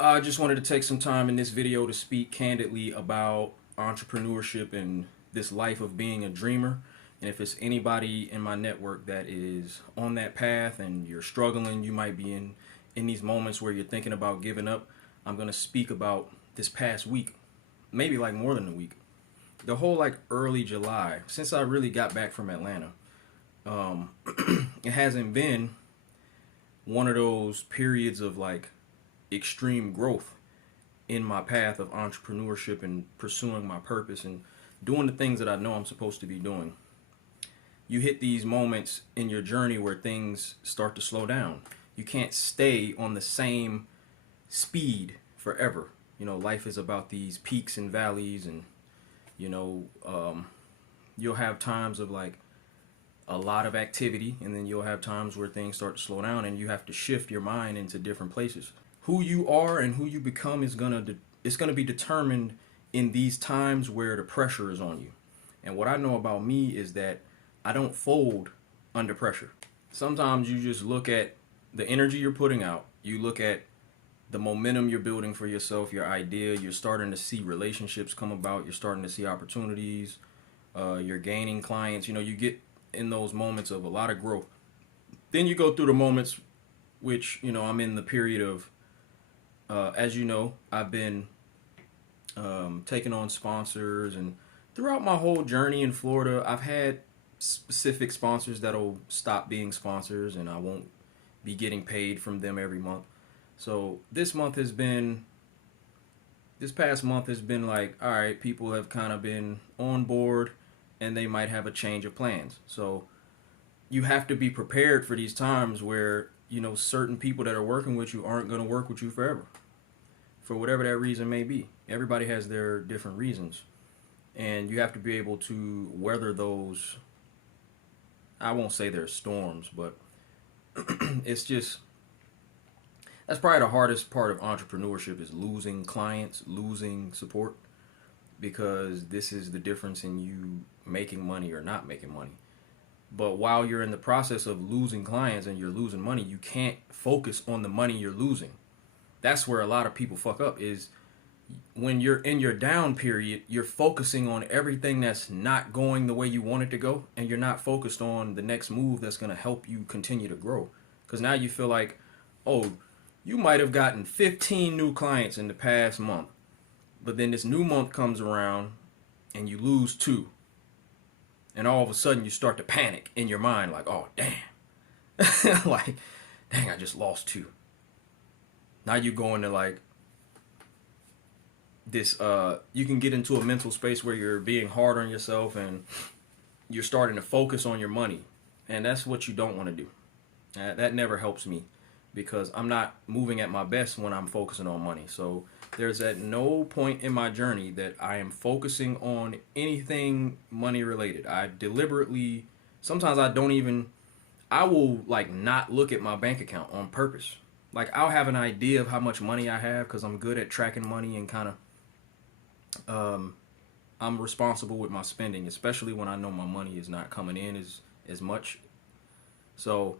I just wanted to take some time in this video to speak candidly about entrepreneurship and this life of being a dreamer. And if it's anybody in my network that is on that path and you're struggling, you might be in these moments where you're thinking about giving up, I'm going to speak about this past week, maybe like more than a week. The whole like early July, since I really got back from Atlanta, it hasn't been one of those periods of like extreme growth in my path of entrepreneurship and pursuing my purpose and doing the things that I know I'm supposed to be doing. You hit these moments in your journey where things start to slow down. You can't stay on the same speed forever. You know, life is about these peaks and valleys, and you know, you'll have times of like a lot of activity, and then you'll have times where things start to slow down and you have to shift your mind into different places. Who you are and who you become is it's gonna be determined in these times where the pressure is on you. And what I know about me is that I don't fold under pressure. Sometimes you just look at the energy you're putting out, you look at the momentum you're building for yourself, your idea, you're starting to see relationships come about, you're starting to see opportunities, you're gaining clients, you know, you get in those moments of a lot of growth. Then you go through the moments which, you know, I'm in the period of, as you know, I've been taking on sponsors, and throughout my whole journey in Florida, I've had specific sponsors that'll stop being sponsors and I won't be getting paid from them every month. So this past month has been like, all right, people have kind of been on board and they might have a change of plans. So you have to be prepared for these times where, you know, certain people that are working with you aren't going to work with you forever, for whatever that reason may be. Everybody has their different reasons, and you have to be able to weather those. I won't say they're storms, but it's just, that's probably the hardest part of entrepreneurship, is losing clients, losing support, because this is the difference in you making money or not making money. But while you're in the process of losing clients and you're losing money, you can't focus on the money you're losing. That's where a lot of people fuck up, is when you're in your down period, you're focusing on everything that's not going the way you want it to go, and you're not focused on the next move that's going to help you continue to grow. Because now you feel like, oh, you might have gotten 15 new clients in the past month, but then this new month comes around and you lose 2. And all of a sudden you start to panic in your mind, like, oh, damn. Like, dang, I just lost 2. Now you go into like this, you can get into a mental space where you're being hard on yourself and you're starting to focus on your money. And that's what you don't want to do. That never helps me, because I'm not moving at my best when I'm focusing on money. So there's at no point in my journey that I am focusing on anything money related. I deliberately, sometimes I will like not look at my bank account on purpose. Like, I'll have an idea of how much money I have because I'm good at tracking money and kind of, I'm responsible with my spending, especially when I know my money is not coming in as much. So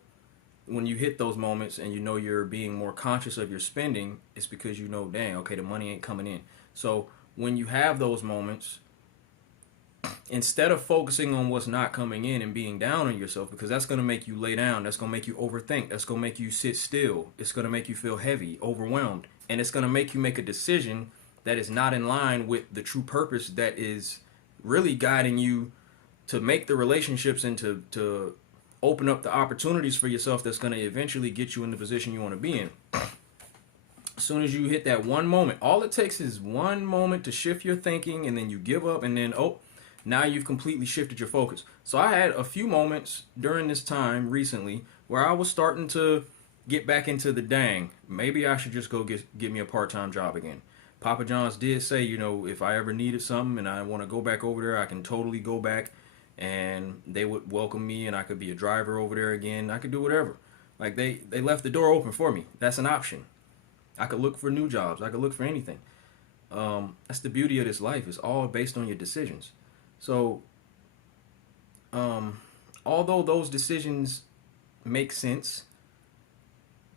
when you hit those moments and you know you're being more conscious of your spending, it's because you know, dang, okay, the money ain't coming in. So when you have those moments, instead of focusing on what's not coming in and being down on yourself, because that's going to make you lay down, that's going to make you overthink, that's going to make you sit still, it's going to make you feel heavy, overwhelmed, and it's going to make you make a decision that is not in line with the true purpose that is really guiding you to make the relationships and to open up the opportunities for yourself that's going to eventually get you in the position you want to be in. As soon as you hit that one moment, all it takes is one moment to shift your thinking, and then you give up, and then, oh, now you've completely shifted your focus. So I had a few moments during this time recently where I was starting to get back into the dang, maybe I should just go get me a part-time job again. Papa John's did say, you know, if I ever needed something and I want to go back over there, I can totally go back, and they would welcome me, and I could be a driver over there again. I could do whatever. Like, they left the door open for me. That's an option. I could look for new jobs. I could look for anything. That's the beauty of this life. It's all based on your decisions. So, although those decisions make sense,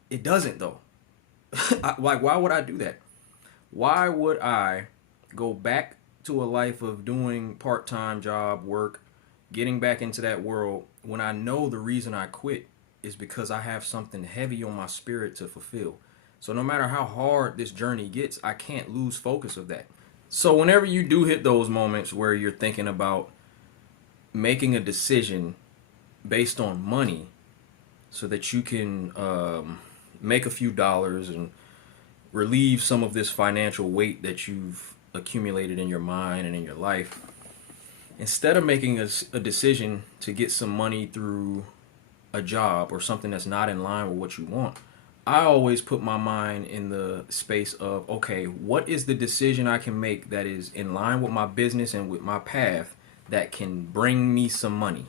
it doesn't though. Like, why would I do that? Why would I go back to a life of doing part-time job work, getting back into that world when I know the reason I quit is because I have something heavy on my spirit to fulfill. So no matter how hard this journey gets, I can't lose focus of that. So whenever you do hit those moments where you're thinking about making a decision based on money so that you can make a few dollars and relieve some of this financial weight that you've accumulated in your mind and in your life, instead of making a decision to get some money through a job or something that's not in line with what you want, I always put my mind in the space of, okay, what is the decision I can make that is in line with my business and with my path that can bring me some money?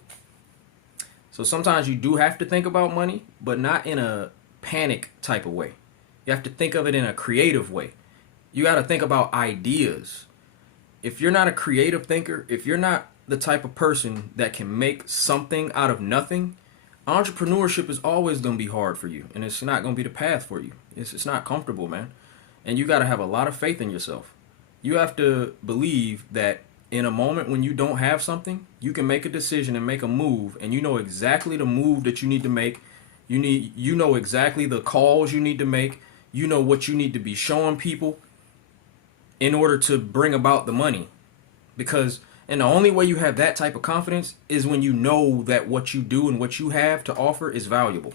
So sometimes you do have to think about money, but not in a panic type of way. You have to think of it in a creative way. You got to think about ideas. If you're not a creative thinker, if you're not the type of person that can make something out of nothing, entrepreneurship is always going to be hard for you, and it's not going to be the path for you. It's not comfortable, man. And you got to have a lot of faith in yourself. You have to believe that in a moment when you don't have something, you can make a decision and make a move, and you know exactly the move that you need to make. You know exactly the calls you need to make. You know what you need to be showing people in order to bring about the money. And the only way you have that type of confidence is when you know that what you do and what you have to offer is valuable.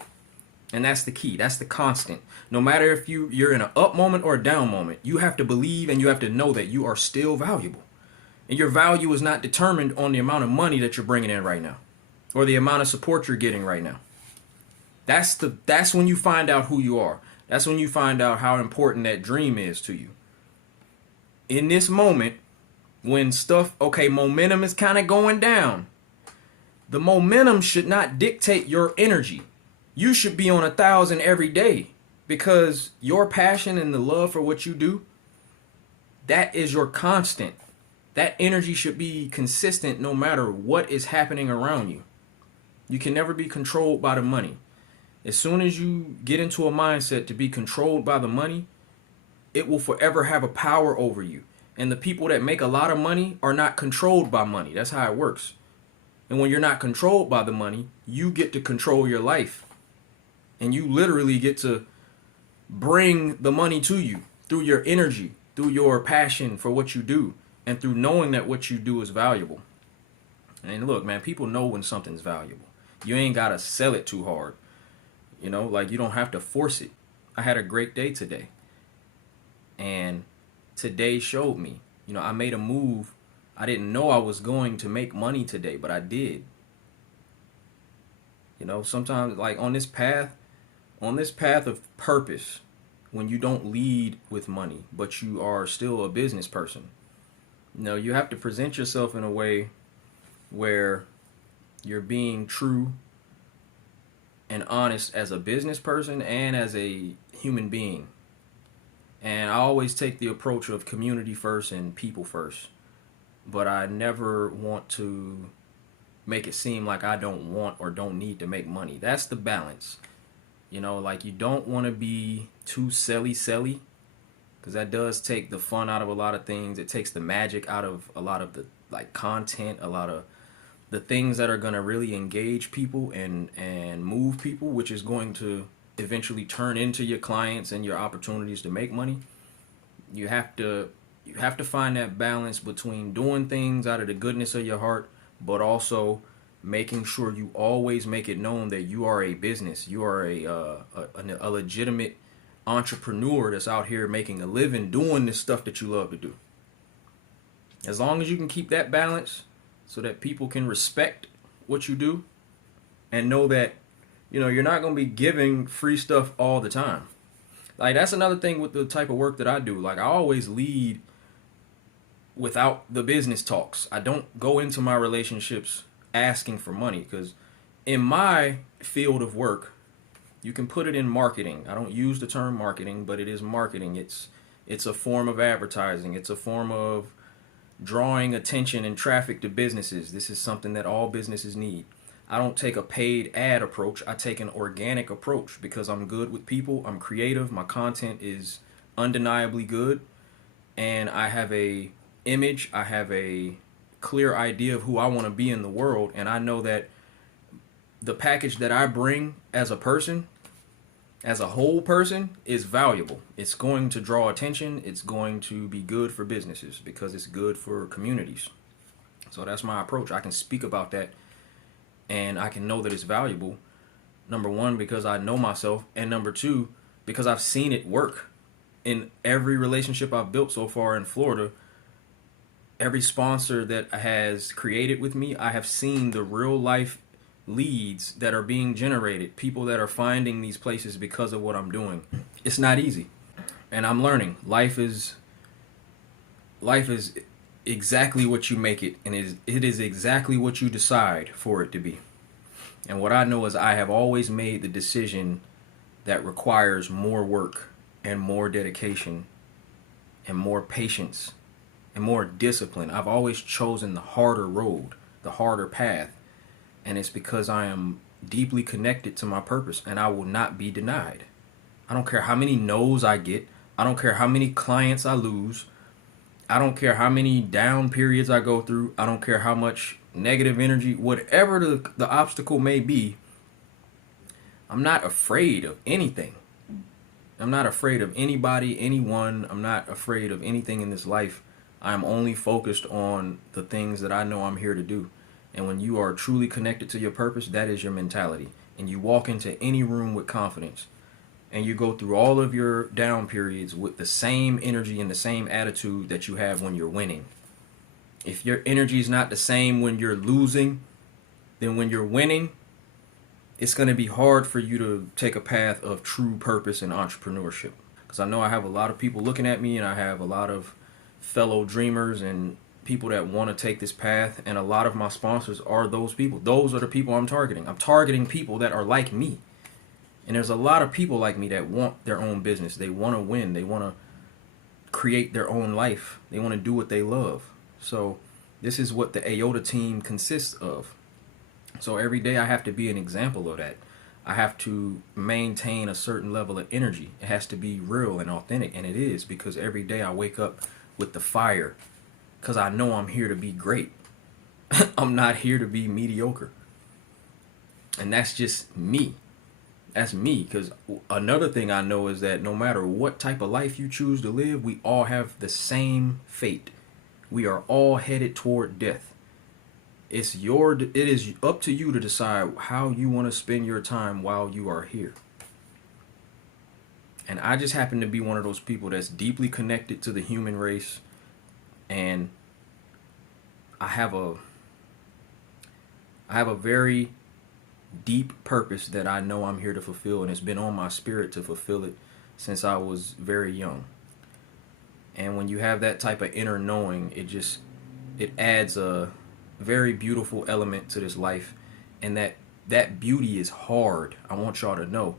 And that's the key. That's the constant. No matter if you're in an up moment or a down moment, you have to believe and you have to know that you are still valuable. And your value is not determined on the amount of money that you're bringing in right now or the amount of support you're getting right now. That's when you find out who you are. That's when you find out how important that dream is to you. In this moment, when momentum is kind of going down, the momentum should not dictate your energy. You should be on 1,000 every day because your passion and the love for what you do, that is your constant. That energy should be consistent no matter what is happening around you. You can never be controlled by the money. As soon as you get into a mindset to be controlled by the money, it will forever have a power over you. And the people that make a lot of money are not controlled by money. That's how it works. And when you're not controlled by the money, you get to control your life. And you literally get to bring the money to you through your energy, through your passion for what you do, and through knowing that what you do is valuable. And look, man, people know when something's valuable. You ain't got to sell it too hard. You know, like you don't have to force it. I had a great day today. And today showed me, I made a move. I didn't know I was going to make money today, but I did. Sometimes like on this path of purpose, when you don't lead with money, but you are still a business person, you have to present yourself in a way where you're being true and honest as a business person and as a human being. And I always take the approach of community first and people first. But I never want to make it seem like I don't want or don't need to make money. That's the balance. Like you don't want to be too selly, because that does take the fun out of a lot of things. It takes the magic out of a lot of the content, a lot of the things that are going to really engage people and move people, which is going to eventually turn into your clients and your opportunities to make money. You have to find that balance between doing things out of the goodness of your heart, but also making sure you always make it known that you are a business. You are a legitimate entrepreneur that's out here making a living doing this stuff that you love to do. As long as you can keep that balance so that people can respect what you do and know that you're not going to be giving free stuff all the time. Like that's another thing with the type of work that I do. Like I always lead without the business talks. I don't go into my relationships asking for money, because in my field of work, you can put it in marketing. I don't use the term marketing, but it is marketing. It's a form of advertising. It's a form of drawing attention and traffic to businesses. This is something that all businesses need. I don't take a paid ad approach. I take an organic approach because I'm good with people. I'm creative. My content is undeniably good. And I have a image. I have a clear idea of who I want to be in the world. And I know that the package that I bring as a person, as a whole person, is valuable. It's going to draw attention. It's going to be good for businesses because it's good for communities. So that's my approach. I can speak about that and I can know that it's valuable. Number one, because I know myself. And number two, because I've seen it work. In every relationship I've built so far in Florida, every sponsor that has created with me, I have seen the real life leads that are being generated, people that are finding these places because of what I'm doing. It's not easy. And I'm learning. Life is exactly what you make it, and it is exactly what you decide for it to be. And what I know is I have always made the decision that requires more work and more dedication and more patience and more discipline. I've always chosen the harder road, the harder path, and it's because I am deeply connected to my purpose, and I will not be denied. I don't care how many no's I get. I don't care how many clients I lose. I don't care how many down periods I go through. I don't care how much negative energy, whatever the obstacle may be. I'm not afraid of anything. I'm not afraid of anybody, anyone. I'm not afraid of anything in this life. I'm only focused on the things that I know I'm here to do. And when you are truly connected to your purpose, that is your mentality. And you walk into any room with confidence. And you go through all of your down periods with the same energy and the same attitude that you have when you're winning. If your energy is not the same when you're losing, then when you're winning, it's going to be hard for you to take a path of true purpose and entrepreneurship. Because I know I have a lot of people looking at me, and I have a lot of fellow dreamers and people that want to take this path. And a lot of my sponsors are those people. Those are the people I'm targeting. I'm targeting people that are like me. And there's a lot of people like me that want their own business. They want to win. They want to create their own life. They want to do what they love. So this is what the Eyota team consists of. So every day I have to be an example of that. I have to maintain a certain level of energy. It has to be real and authentic. And it is, because every day I wake up with the fire. Because I know I'm here to be great. I'm not here to be mediocre. And that's just me. That's me, because another thing I know is that no matter what type of life you choose to live, we all have the same fate. We are all headed toward death. It is up to you to decide how you want to spend your time while you are here. And I just happen to be one of those people that's deeply connected to the human race, and I have a very deep purpose that I know I'm here to fulfill, and it's been on my spirit to fulfill it since I was very young. And when you have that type of inner knowing, it adds a very beautiful element to this life, and that beauty is hard. I want y'all to know,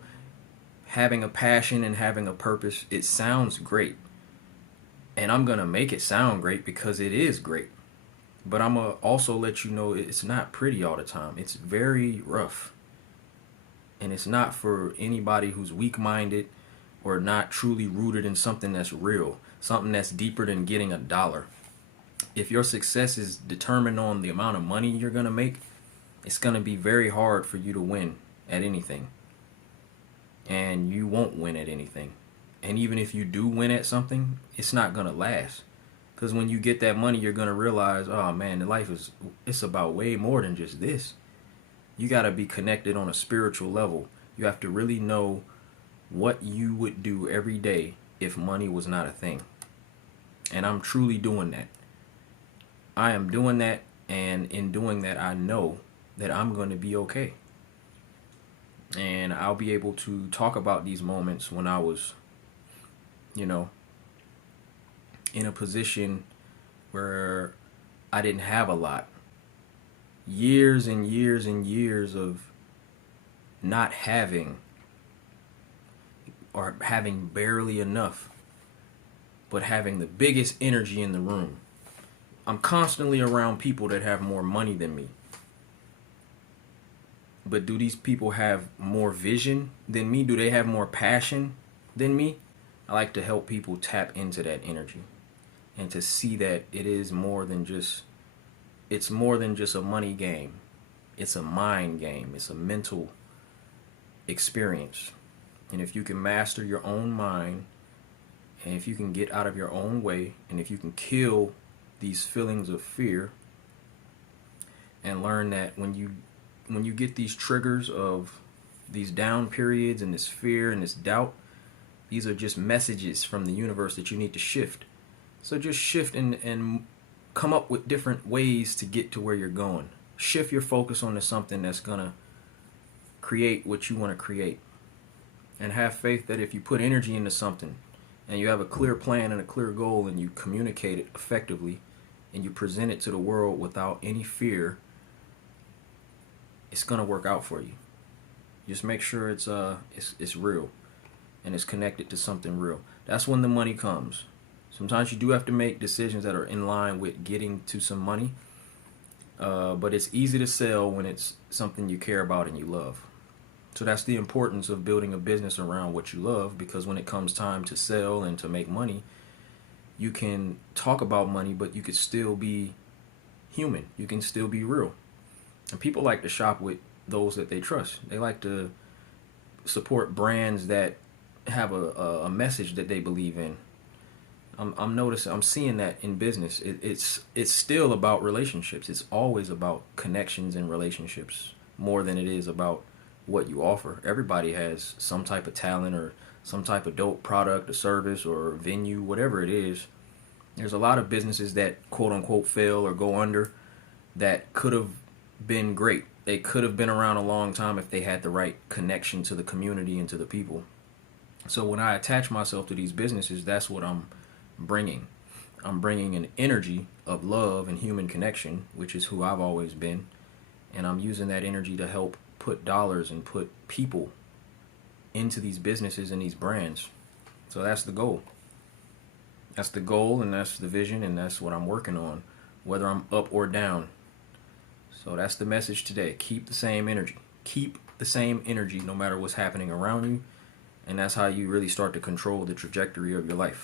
having a passion and having a purpose, it sounds great, and I'm gonna make it sound great because it is great. But I'm going to also let you know it's not pretty all the time. It's very rough. And it's not for anybody who's weak-minded or not truly rooted in something that's real, something that's deeper than getting $1. If your success is determined on the amount of money you're going to make, it's going to be very hard for you to win at anything. And you won't win at anything. And even if you do win at something, it's not going to last. Because when you get that money, you're going to realize, oh man, the life it's about way more than just this. You got to be connected on a spiritual level. You have to really know what you would do every day if money was not a thing. And I'm truly doing that. I am doing that, and in doing that, I know that I'm going to be okay. And I'll be able to talk about these moments when I was, in a position where I didn't have a lot. Years and years and years of not having, or having barely enough, but having the biggest energy in the room. I'm constantly around people that have more money than me. But do these people have more vision than me? Do they have more passion than me? I like to help people tap into that energy and to see that it is more than just, it's more than just a money game. It's a mind game. It's a mental experience. And if you can master your own mind, and if you can get out of your own way, and if you can kill these feelings of fear, and learn that when you get these triggers of these down periods and this fear and this doubt, these are just messages from the universe that you need to shift. So just shift and come up with different ways to get to where you're going. Shift your focus onto something that's gonna create what you want to create. And have faith that if you put energy into something and you have a clear plan and a clear goal and you communicate it effectively and you present it to the world without any fear, it's gonna work out for you. Just make sure it's real and it's connected to something real. That's when the money comes. Sometimes you do have to make decisions that are in line with getting to some money, but it's easy to sell when it's something you care about and you love. So that's the importance of building a business around what you love, because when it comes time to sell and to make money, you can talk about money, but you could still be human. You can still be real. And people like to shop with those that they trust. They like to support brands that have a message that they believe in. I'm seeing that in business. It's still about relationships. It's always about connections and relationships more than it is about what you offer. Everybody has some type of talent or some type of dope product or service or venue, whatever it is. There's a lot of businesses that quote unquote fail or go under that could have been great. They could have been around a long time if they had the right connection to the community and to the people. So when I attach myself to these businesses, that's what I'm bringing. I'm bringing an energy of love and human connection, which is who I've always been. And I'm using that energy to help put dollars and put people into these businesses and these brands. So that's the goal. That's the goal, and that's the vision, and that's what I'm working on, whether I'm up or down. So that's the message today. Keep the same energy. Keep the same energy no matter what's happening around you. And that's how you really start to control the trajectory of your life.